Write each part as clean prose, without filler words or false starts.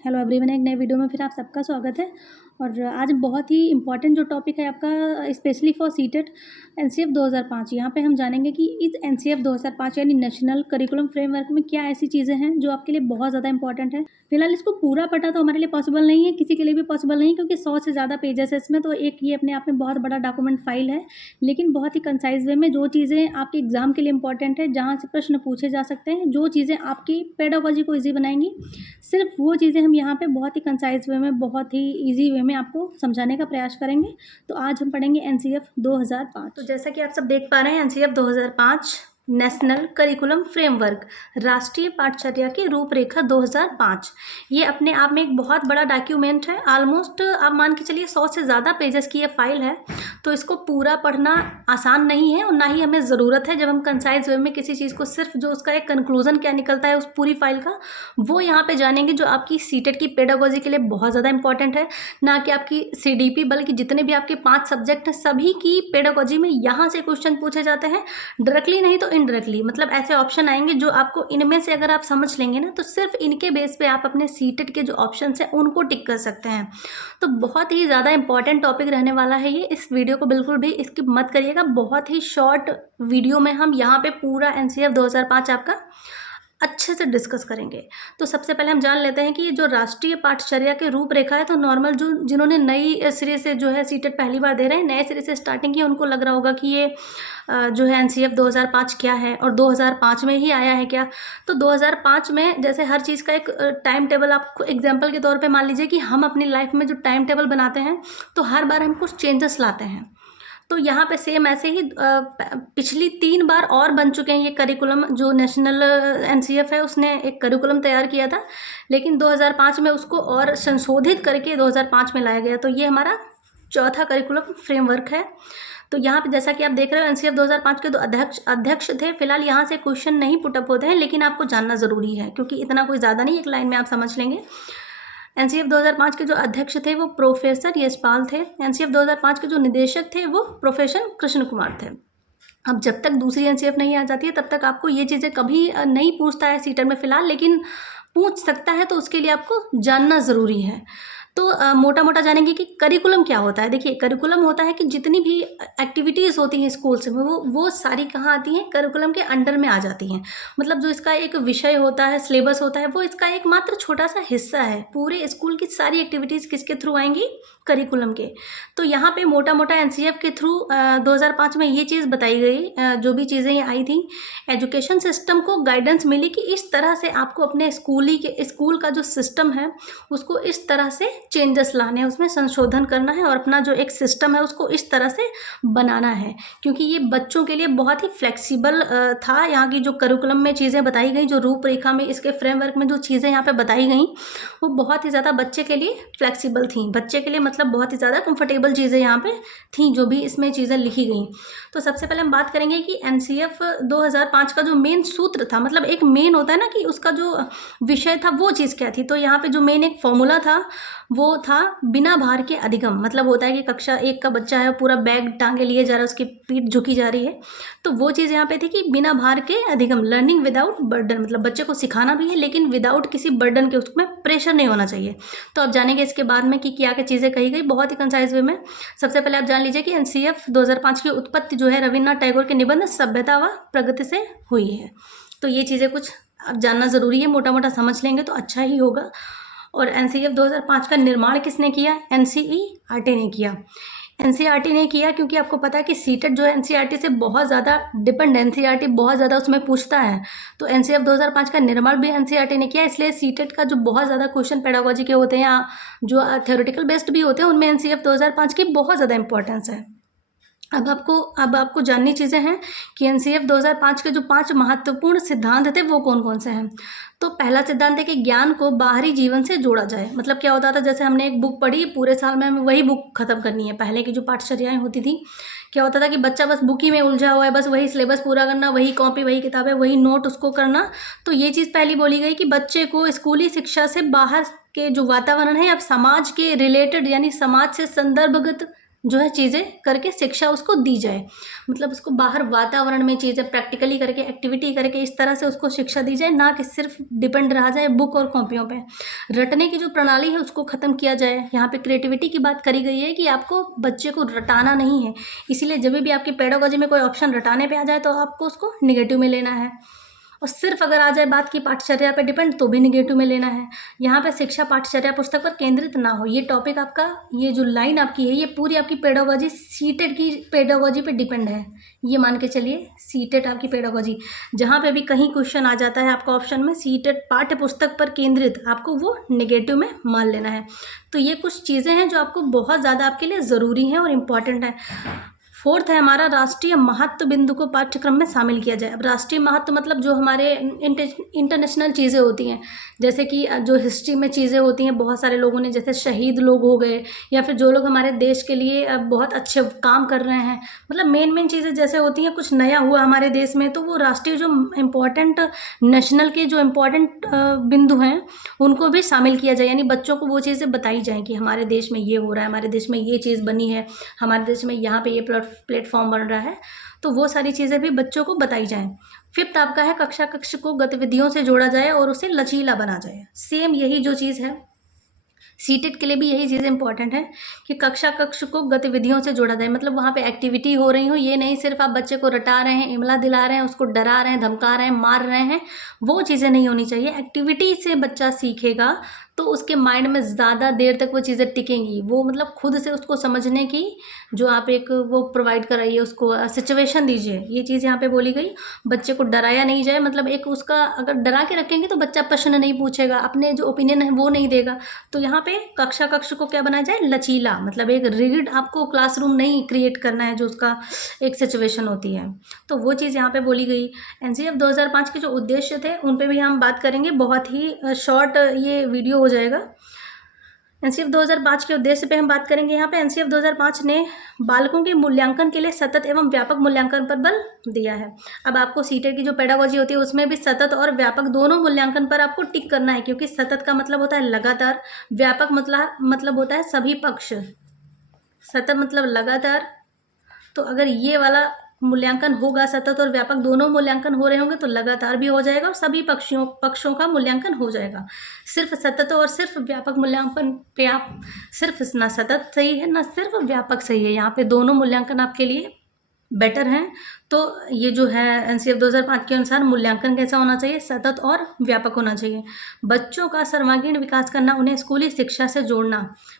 Hello everyone, एक नए video में फिर आप सबका स्वागत है। और आज बहुत ही इम्पॉर्टेंट जो टॉपिक है आपका स्पेशली फॉर सीटेट एनसीएफ 2005। यहाँ पे हम जानेंगे कि इस एनसीएफ 2005 यानी नेशनल करिकुलम फ्रेमवर्क में क्या ऐसी चीज़ें हैं जो आपके लिए बहुत ज़्यादा इंपॉर्टेंट है। फिलहाल इसको पूरा पढ़ना तो हमारे लिए पॉसिबल नहीं है, किसी के लिए भी पॉसिबल नहीं, क्योंकि 100 से ज़्यादा पेजेस है इसमें। तो एक ये अपने आप में बहुत बड़ा डॉक्यूमेंट फाइल है, लेकिन बहुत ही कंसाइज वे में जो चीज़ें आपके एग्जाम के लिए इंपॉर्टेंट है, जहाँ से प्रश्न पूछे जा सकते हैं, जो चीज़ें आपकी पेडागोजी को ईजी बनाएंगी, सिर्फ वो चीज़ें हम यहाँ पे बहुत ही कंसाइज वे में, बहुत ही इजी वे में आपको समझाने का प्रयास करेंगे। तो आज हम पढ़ेंगे एनसीएफ 2005। तो जैसा कि आप सब देख पा रहे हैं, एनसीएफ 2005 नेशनल करिकुलम फ्रेमवर्क, राष्ट्रीय पाठ्यचर्या की रूपरेखा 2005, ये अपने आप में एक बहुत बड़ा डॉक्यूमेंट है। ऑलमोस्ट आप मान के चलिए 100 से ज़्यादा पेजेस की ये फाइल है। तो इसको पूरा पढ़ना आसान नहीं है और ना ही हमें ज़रूरत है। जब हम कंसाइज वे में किसी चीज़ को, सिर्फ जो उसका एक कंक्लूजन क्या निकलता है उस पूरी फाइल का, वो यहाँ पे जानेंगे, जो आपकी सीटेट की पेडागोजी के लिए बहुत ज़्यादा इंपॉर्टेंट है। ना कि आपकी सीडीपी, बल्कि जितने भी आपके 5 सब्जेक्ट हैं सभी की पेडागोजी में यहाँ से क्वेश्चन पूछे जाते हैं, डायरेक्टली नहीं तो इनडायरेक्टली। मतलब ऐसे ऑप्शन आएंगे जो आपको, इनमें से अगर आप समझ लेंगे ना, तो सिर्फ इनके बेस पे आप अपने सीटेट के जो ऑप्शन हैं उनको टिक कर सकते हैं। तो बहुत ही ज़्यादा इंपॉर्टेंट टॉपिक रहने वाला है ये। इस वीडियो को बिल्कुल भी स्किप मत करिएगा। बहुत ही शॉर्ट वीडियो में हम यहाँ पे पूरा एनसीएफ 2005 आपका अच्छे से डिस्कस करेंगे। तो सबसे पहले हम जान लेते हैं कि ये जो राष्ट्रीय पाठ्यचर्या के रूपरेखा है, तो नॉर्मल जो जिन्होंने नई सिरे से जो है सीटेट पहली बार दे रहे हैं, नए सिरे से स्टार्टिंग की, उनको लग रहा होगा कि ये जो है एनसीएफ 2005 क्या है और 2005 में ही आया है क्या। तो 2005 में जैसे हर चीज़ का एक टाइम टेबल, आपको एग्जाम्पल के तौर पे मान लीजिए कि हम अपनी लाइफ में जो टाइम टेबल बनाते हैं, तो हर बार हम कुछ चेंजेस लाते हैं। तो यहाँ पे सेम ऐसे ही पिछली 3 बार और बन चुके हैं ये करिकुलम। जो नेशनल एनसीएफ है उसने एक करिकुलम तैयार किया था, लेकिन 2005 में उसको और संशोधित करके 2005 में लाया गया। तो ये हमारा चौथा करिकुलम फ्रेमवर्क है। तो यहाँ पे जैसा कि आप देख रहे हो, एनसीएफ 2005 के 2 अध्यक्ष थे। फिलहाल यहाँ से क्वेश्चन नहीं पुटअप होते हैं, लेकिन आपको जानना ज़रूरी है क्योंकि इतना कोई ज़्यादा नहीं, एक लाइन में आप समझ लेंगे। एनसीएफ 2005 के जो अध्यक्ष थे वो प्रोफेसर यशपाल थे। एनसीएफ 2005 के जो निदेशक थे वो प्रोफेसर कृष्ण कुमार थे। अब जब तक दूसरी एनसीएफ नहीं आ जाती है तब तक आपको ये चीज़ें कभी नहीं पूछता है सीटर में फ़िलहाल, लेकिन पूछ सकता है, तो उसके लिए आपको जानना ज़रूरी है। तो मोटा मोटा जानेंगे कि करिकुलम क्या होता है। देखिए, करिकुलम होता है कि जितनी भी एक्टिविटीज़ होती हैं स्कूल्स में, वो सारी कहाँ आती हैं, करिकुलम के अंडर में आ जाती हैं। मतलब जो इसका एक विषय होता है, सिलेबस होता है, वो इसका एक मात्र छोटा सा हिस्सा है। पूरे स्कूल की सारी एक्टिविटीज़ किसके थ्रू आएंगी, करिकुलम के। तो यहाँ पे मोटा मोटा एनसीएफ के थ्रू 2005 में ये चीज़ बताई गई, जो भी चीज़ें ये आई थी, एजुकेशन सिस्टम को गाइडेंस मिली कि इस तरह से आपको अपने स्कूल का जो सिस्टम है उसको इस तरह से चेंजेस लाने हैं, उसमें संशोधन करना है और अपना जो एक सिस्टम है उसको इस तरह से बनाना है, क्योंकि ये बच्चों के लिए बहुत ही फ्लेक्सिबल था। यहाँ की जो करिकुलम में चीज़ें बताई गई, जो रूपरेखा में, इसके फ्रेमवर्क में जो चीज़ें यहाँ पे बताई गई, वो बहुत ही ज़्यादा बच्चे के लिए फ्लेक्सिबल थी। बच्चे के लिए मतलब बहुत ही ज़्यादा कंफर्टेबल चीज़ें यहाँ पे थी, जो भी इसमें चीज़ें लिखी गई। तो सबसे पहले हम बात करेंगे कि एनसीएफ 2005 का जो मेन सूत्र था, मतलब एक मेन होता है ना कि उसका जो विषय था वो चीज़ क्या थी। तो यहाँ पे जो मेन एक फॉर्मूला था वो था बिना भार के अधिगम। मतलब होता है कि कक्षा 1 का बच्चा है, पूरा बैग टांगे लिए जा रहा है, उसकी पीठ झुकी जा रही है, तो वो चीज़ यहाँ पे थी कि बिना भार के अधिगम, लर्निंग विदाउट बर्डन। मतलब बच्चे को सिखाना भी है लेकिन विदाउट किसी बर्डन के, उसमें प्रेशर नहीं होना चाहिए। तो आप जानेंगे इसके बाद में कि क्या क्या चीज़ें कही गई, बहुत ही कंसाइज वे में। सबसे पहले आप जान लीजिए कि एनसीएफ 2005 की उत्पत्ति जो है रविन्द्रनाथ टैगोर के निबंध सभ्यता व प्रगति से हुई है। तो ये चीज़ें कुछ अब जानना ज़रूरी है, मोटा मोटा समझ लेंगे तो अच्छा ही होगा। और एनसीएफ 2005 का निर्माण किसने किया, एनसीईआरटी ने किया। एनसीईआरटी ने किया क्योंकि आपको पता है कि सीटेट जो है एनसीईआरटी से बहुत ज़्यादा डिपेंड, एनसीईआरटी बहुत ज़्यादा उसमें पूछता है। तो एनसीएफ 2005 का निर्माण भी एनसीईआरटी ने किया, इसलिए सीटेट का जो बहुत ज़्यादा क्वेश्चन पेडागोजी के होते हैं या जो थ्योरेटिकल बेस्ड भी होते हैं, उनमें एनसीएफ 2005 की बहुत ज़्यादा इंपॉर्टेंस है। अब आपको जाननी चीज़ें हैं कि एनसीएफ 2005 के जो 5 महत्वपूर्ण सिद्धांत थे वो कौन कौन से हैं। तो पहला सिद्धांत है कि ज्ञान को बाहरी जीवन से जोड़ा जाए। मतलब क्या होता था, जैसे हमने एक बुक पढ़ी, पूरे साल में हमें वही बुक खत्म करनी है। पहले की जो पाठचर्याएँ होती थी, क्या होता था कि बच्चा बस बुक ही में उलझा हुआ है, बस वही सिलेबस पूरा करना, वही कॉपी, वही किताबें, वही नोट उसको करना। तो ये चीज़ पहली बोली गई कि बच्चे को स्कूली शिक्षा से बाहर के जो वातावरण है, अब समाज के रिलेटेड, यानी समाज से संदर्भगत जो है चीज़ें करके शिक्षा उसको दी जाए, मतलब उसको बाहर वातावरण में चीज़ें प्रैक्टिकली करके, एक्टिविटी करके इस तरह से उसको शिक्षा दी जाए, ना कि सिर्फ डिपेंड रहा जाए बुक और कॉपियों पे। रटने की जो प्रणाली है उसको ख़त्म किया जाए। यहाँ पे क्रिएटिविटी की बात करी गई है कि आपको बच्चे को रटाना नहीं है, इसीलिए जब भी आपकी पेडागोजी में कोई ऑप्शन रटाने पे आ जाए तो आपको उसको निगेटिव में लेना है, और सिर्फ अगर आ जाए बात की पाठचर्या पे डिपेंड तो भी निगेटिव में लेना है। यहाँ पे शिक्षा पाठचर्या पुस्तक पर केंद्रित ना हो, ये टॉपिक आपका, ये जो लाइन आपकी है ये पूरी आपकी पेडागोजी सीटेट की पेडागोजी पे डिपेंड है। ये मान के चलिए सीटेट आपकी पेडागोजी, जहाँ पे भी कहीं क्वेश्चन आ जाता है आपका ऑप्शन में सीटेट पाठ्य पुस्तक पर केंद्रित, आपको वो निगेटिव में मान लेना है। तो ये कुछ चीज़ें हैं जो आपको बहुत ज़्यादा आपके लिए ज़रूरी हैं और इम्पॉर्टेंट है। फोर्थ है हमारा राष्ट्रीय महत्व बिंदु को पाठ्यक्रम में शामिल किया जाए। अब राष्ट्रीय महत्व मतलब जो हमारे इंटरनेशनल चीज़ें होती हैं, जैसे कि जो हिस्ट्री में चीज़ें होती हैं, बहुत सारे लोगों ने, जैसे शहीद लोग हो गए या फिर जो लोग हमारे देश के लिए बहुत अच्छे काम कर रहे हैं, मतलब मेन चीज़ें जैसे होती हैं, कुछ नया हुआ हमारे देश में तो वो राष्ट्रीय जो इम्पोर्टेंट नेशनल के जो इम्पोर्टेंट बिंदु हैं उनको भी शामिल किया जाए, यानी बच्चों को वो चीज़ें बताई जाएँ कि हमारे देश में ये हो रहा है, हमारे देश में ये चीज़ बनी है, हमारे देश में यहाँ पे ये प्लेटफॉर्म बन रहा है, तो वो सारी चीज़ें भी बच्चों को बताई जाएँ। फिफ्थ आपका है कक्षा कक्ष को गतिविधियों से जोड़ा जाए और उसे लचीला बना जाए। सेम यही जो चीज़ है सीटेट के लिए भी यही चीज़ इंपॉर्टेंट है कि कक्षा कक्ष को गतिविधियों से जोड़ा जाए, मतलब वहाँ पे एक्टिविटी हो रही हो, ये नहीं सिर्फ आप बच्चे को रटा रहे हैं, इमला दिला रहे हैं, उसको डरा रहे हैं, धमका रहे हैं, मार रहे हैं, वो चीज़ें नहीं होनी चाहिए। एक्टिविटी से बच्चा सीखेगा तो उसके माइंड में ज़्यादा देर तक वो चीज़ें टिकेंगी, वो मतलब खुद से उसको समझने की जो आप एक वो प्रोवाइड कराइए, उसको सिचुएशन दीजिए, ये चीज़ यहाँ पे बोली गई। बच्चे को डराया नहीं जाए, मतलब एक उसका अगर डरा के रखेंगे तो बच्चा प्रश्न नहीं पूछेगा, अपने जो ओपिनियन है वो नहीं देगा। तो यहाँ पे कक्षा कक्ष को क्या बनाया जाए, लचीला, मतलब एक रिगिड आपको क्लासरूम नहीं क्रिएट करना है जो उसका एक सिचुएशन होती है, तो वो चीज़ यहाँ पे बोली गई। एनसीएफ 2005 के जो उद्देश्य थे उन पे भी हम बात करेंगे, बहुत ही शॉर्ट ये वीडियो हो जाएगा। एनसीएफ 2005 के उद्देश्य पे हम बात करेंगे। यहाँ पे एनसीएफ 2005 ने बालकों के मूल्यांकन के लिए सतत एवं व्यापक मूल्यांकन पर बल दिया है। अब आपको सीटेट की जो पेडागोजी होती है उसमें भी सतत और व्यापक दोनों मूल्यांकन पर आपको टिक करना है, क्योंकि सतत का मतलब होता है लगातार, व्यापक मतलब होता है सभी पक्ष, सतत मतलब लगातार। तो अगर ये वाला मूल्यांकन होगा, सतत और व्यापक दोनों मूल्यांकन हो रहे होंगे तो लगातार भी हो जाएगा और सभी पक्षों का मूल्यांकन हो जाएगा। सिर्फ सतत और सिर्फ व्यापक मूल्यांकन पे आप सिर्फ ना सतत सही है ना सिर्फ व्यापक सही है, यहाँ पे दोनों मूल्यांकन आपके लिए बेटर हैं। तो ये जो है एनसीएफ 2005 के अनुसार मूल्यांकन कैसा होना चाहिए, सतत और व्यापक होना चाहिए। बच्चों का सर्वांगीण विकास करना, उन्हें स्कूली शिक्षा से जोड़ना,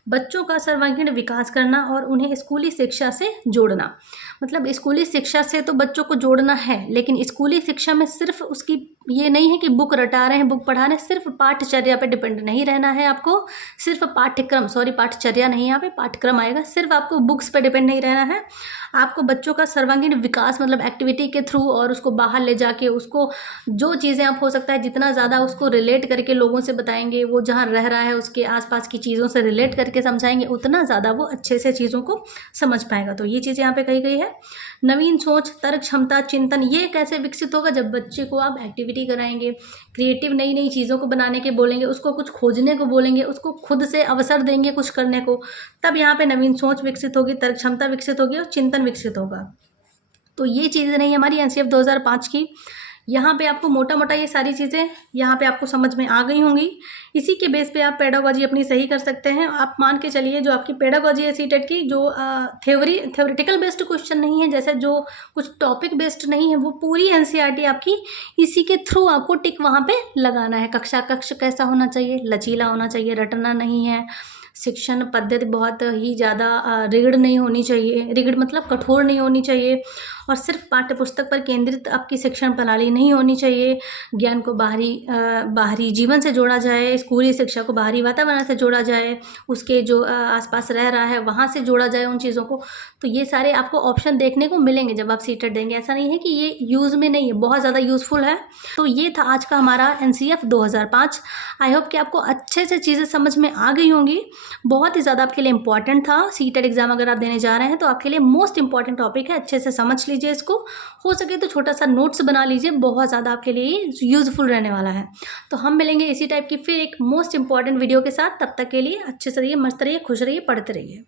बच्चों का सर्वांगीण विकास करना और उन्हें स्कूली शिक्षा से जोड़ना, मतलब स्कूली शिक्षा से तो बच्चों को जोड़ना है, लेकिन स्कूली शिक्षा में सिर्फ उसकी ये नहीं है कि बुक रटा रहे हैं, बुक पढ़ा रहे हैं, सिर्फ पाठचर्या पे डिपेंड नहीं रहना है आपको, सिर्फ पाठचर्या नहीं, यहाँ पे पाठ्यक्रम आएगा, सिर्फ आपको बुक्स पे डिपेंड नहीं रहना है। आपको बच्चों का सर्वांगीण विकास मतलब एक्टिविटी के थ्रू और उसको बाहर ले जाके उसको जो चीज़ें आप हो सकता है जितना ज़्यादा उसको रिलेट करके लोगों से बताएंगे, वो जहाँ रह रहा है उसके आसपास की चीज़ों से रिलेट करके समझाएंगे, उतना ज़्यादा वो अच्छे से चीज़ों को समझ पाएगा। तो ये चीज़ यहाँ पे कही गई है। नवीन सोच, तर्क क्षमता, चिंतन, ये कैसे विकसित होगा, जब बच्चे को आप एक्टिविटी कराएंगे, क्रिएटिव नई नई चीज़ों को बनाने के बोलेंगे, उसको कुछ खोजने को बोलेंगे, उसको खुद से अवसर देंगे कुछ करने को, तब यहाँ पे नवीन सोच विकसित होगी, तर्क क्षमता विकसित होगी और चिंतन विकसित होगा। तो ये चीज़ें नहीं हमारी एनसीएफ 2005 की। यहाँ पे आपको मोटा मोटा ये सारी चीज़ें यहाँ पे आपको समझ में आ गई होंगी। इसी के बेस पे आप पेडागोजी अपनी सही कर सकते हैं। आप मान के चलिए जो आपकी पेडागोजी है सीटेट की, जो थ्योरेटिकल बेस्ड क्वेश्चन नहीं है, जैसे जो कुछ टॉपिक बेस्ड नहीं है, वो पूरी एनसीईआरटी आपकी इसी के थ्रू आपको टिक वहाँ पे लगाना है। कक्षा कक्ष कैसा होना चाहिए, लचीला होना चाहिए, रटना नहीं है। शिक्षण पद्धति बहुत ही ज़्यादा रिगिड नहीं होनी चाहिए, रिगिड मतलब कठोर नहीं होनी चाहिए, और सिर्फ पाठ्य पुस्तक पर केंद्रित आपकी शिक्षण प्रणाली नहीं होनी चाहिए। ज्ञान को बाहरी जीवन से जोड़ा जाए, स्कूली शिक्षा को बाहरी वातावरण से जोड़ा जाए, उसके जो आसपास रह रहा है वहाँ से जोड़ा जाए उन चीज़ों को। तो ये सारे आपको ऑप्शन देखने को मिलेंगे जब आप सीटेट देंगे, ऐसा नहीं है कि ये यूज़ में नहीं है, बहुत ज़्यादा यूज़फुल है। तो ये था आज का हमारा एनसीएफ 2005। आई होप कि आपको अच्छे से चीज़ें समझ में आ गई होंगी। बहुत ही ज़्यादा आपके लिए इंपॉर्टेंट था। सीटेट एग्जाम अगर आप देने जा रहे हैं तो आपके लिए मोस्ट इंपॉर्टेंट टॉपिक है, अच्छे से समझ लीजिए इसको। हो सके तो छोटा सा नोट्स बना लीजिए, बहुत ज़्यादा आपके लिए यूज़फुल रहने वाला है। तो हम मिलेंगे इसी टाइप की फिर एक मोस्ट इंपॉर्टेंट वीडियो के साथ। तब तक के लिए अच्छे से रहिए, मस्त रहिए, खुश रहिए, पढ़ते रहिए।